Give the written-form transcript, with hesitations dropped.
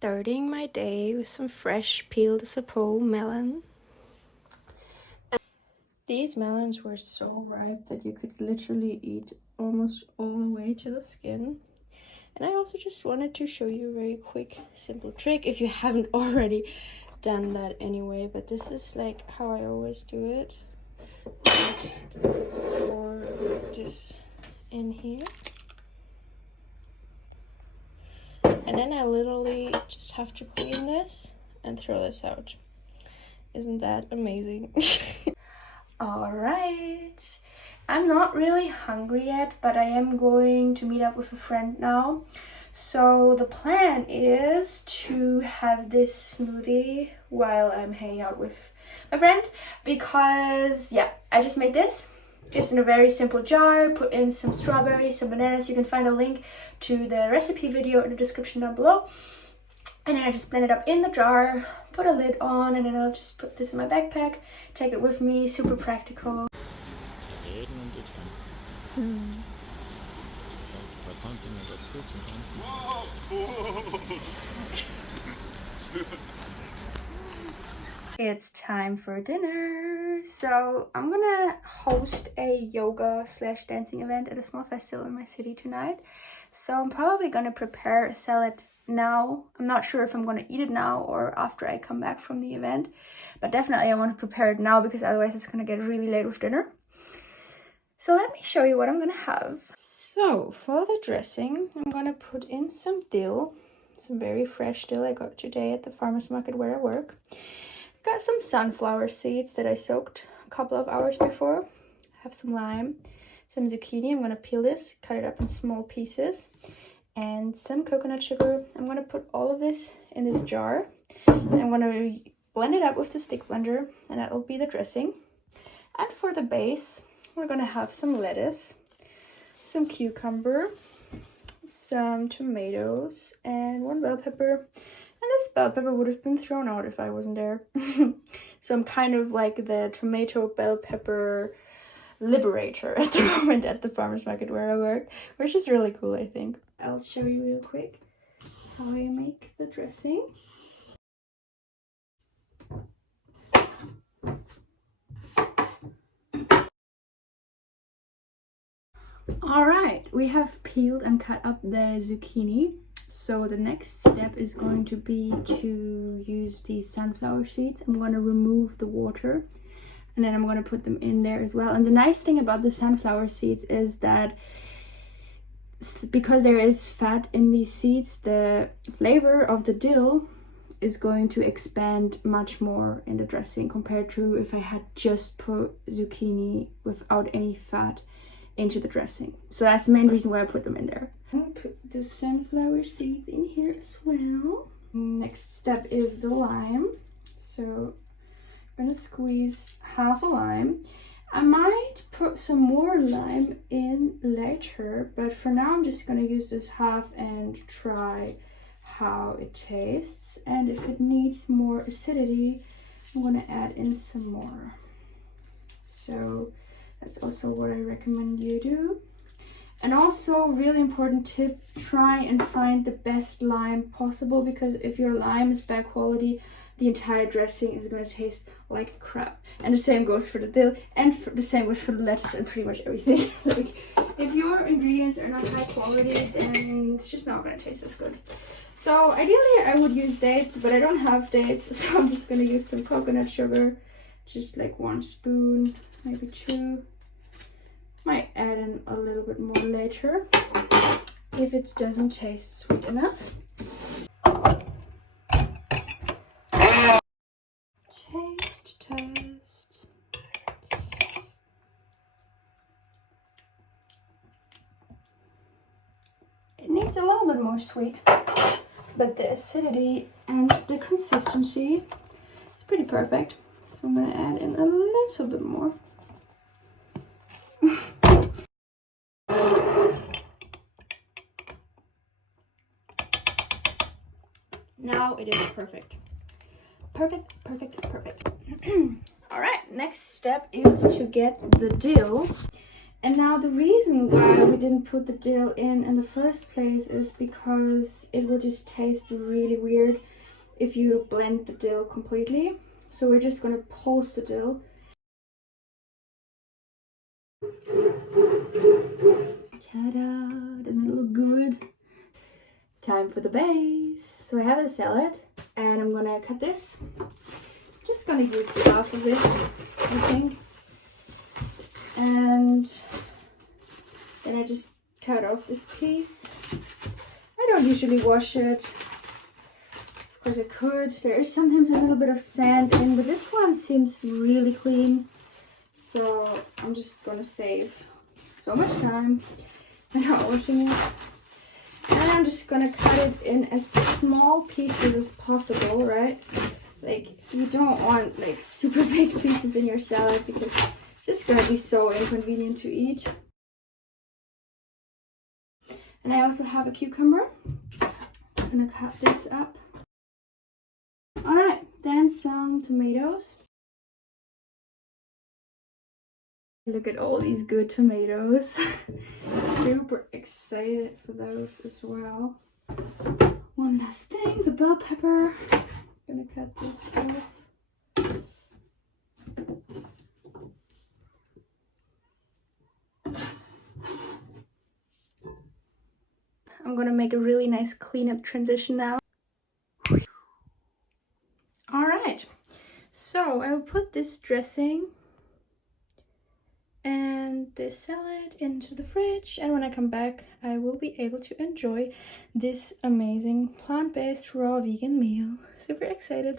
Starting my day with some fresh peeled Savory melon. These melons were so ripe that you could literally eat almost all the way to the skin. And I also just wanted to show you a very quick, simple trick if you haven't already done that anyway. But this is like how I always do it. I just pour this in here. And then I literally just have to clean this and throw this out. Isn't that amazing? Alright, I'm not really hungry yet, but I am going to meet up with a friend now. So the plan is to have this smoothie while I'm hanging out with my friend, because yeah, I just made this just in a very simple jar, put in some strawberries, some bananas. You can find a link to the recipe video in the description down below. And then I just blend it up in the jar, put a lid on, and then I'll just put this in my backpack, take it with me, super practical. It's time for dinner. So I'm gonna host a yoga / dancing event at a small festival in my city tonight. So I'm probably gonna prepare a salad now. I'm not sure if I'm gonna eat it now or after I come back from the event, but definitely I want to prepare it now because otherwise it's gonna get really late with dinner. So let me show you what I'm gonna have. So for the dressing, I'm gonna put in some dill, some very fresh dill I got today at the farmer's market where I work. Got some sunflower seeds that I soaked a couple of hours before. Have some lime, some zucchini. I'm gonna peel this, cut it up in small pieces, and some coconut sugar. I'm gonna put all of this in this jar, and I'm gonna blend it up with the stick blender, and that will be the dressing. And for the base, we're gonna have some lettuce, some cucumber, some tomatoes, and 1 bell pepper. And this bell pepper would have been thrown out if I wasn't there. So I'm kind of like the tomato bell pepper liberator at the moment at the farmer's market where I work, which is really cool, I think. I'll show you real quick how I make the dressing. Alright, we have peeled and cut up the zucchini. So the next step is going to be to use these sunflower seeds. I'm going to remove the water and then I'm going to put them in there as well. And the nice thing about the sunflower seeds is that because there is fat in these seeds, the flavor of the dill is going to expand much more in the dressing compared to if I had just put zucchini without any fat into the dressing. So that's the main reason why I put them in there. I'll put the sunflower seeds in here as well. Next step is the lime. So I'm gonna squeeze half a lime. I might put some more lime in later, but for now I'm just gonna use this half and try how it tastes. And if it needs more acidity, I'm gonna add in some more. So that's also what I recommend you do. And also, really important tip, try and find the best lime possible, because if your lime is bad quality, the entire dressing is going to taste like crap. And the same goes for the dill, and the same goes for the lettuce and pretty much everything. Like, if your ingredients are not high quality, then it's just not going to taste as good. So ideally I would use dates, but I don't have dates, so I'm just going to use some coconut sugar, just like 1 spoon, maybe 2. Might add in a little bit more later if it doesn't taste sweet enough. Taste. It needs a little bit more sweet, but the acidity and the consistency is pretty perfect. So I'm gonna add in a little bit more. Now it is perfect. Perfect. All right, next step is to get the dill And now the reason why we didn't put the dill in the first place is because it will just taste really weird if you blend the dill completely. So we're just gonna pulse the dill. Ta-da! Doesn't it look good? Time for the base. So I have the salad and I'm gonna cut this. Just gonna use half of it, I think. And then I just cut off this piece. I don't usually wash it. Of course I could. There is sometimes a little bit of sand in, but this one seems really clean. So I'm just gonna save so much time by not washing it. And I'm just gonna cut it in as small pieces as possible, right? Like, you don't want like super big pieces in your salad because it's just gonna be so inconvenient to eat. And I also have a cucumber. I'm gonna cut this up. Alright, then some tomatoes. Look at all these good tomatoes. Super excited for those as well. One last thing, the bell pepper. I'm gonna cut this off. I'm gonna make a really nice cleanup transition now. Alright, so I will put this dressing and this salad into the fridge, and when I come back I will be able to enjoy this amazing plant-based raw vegan meal. Super excited.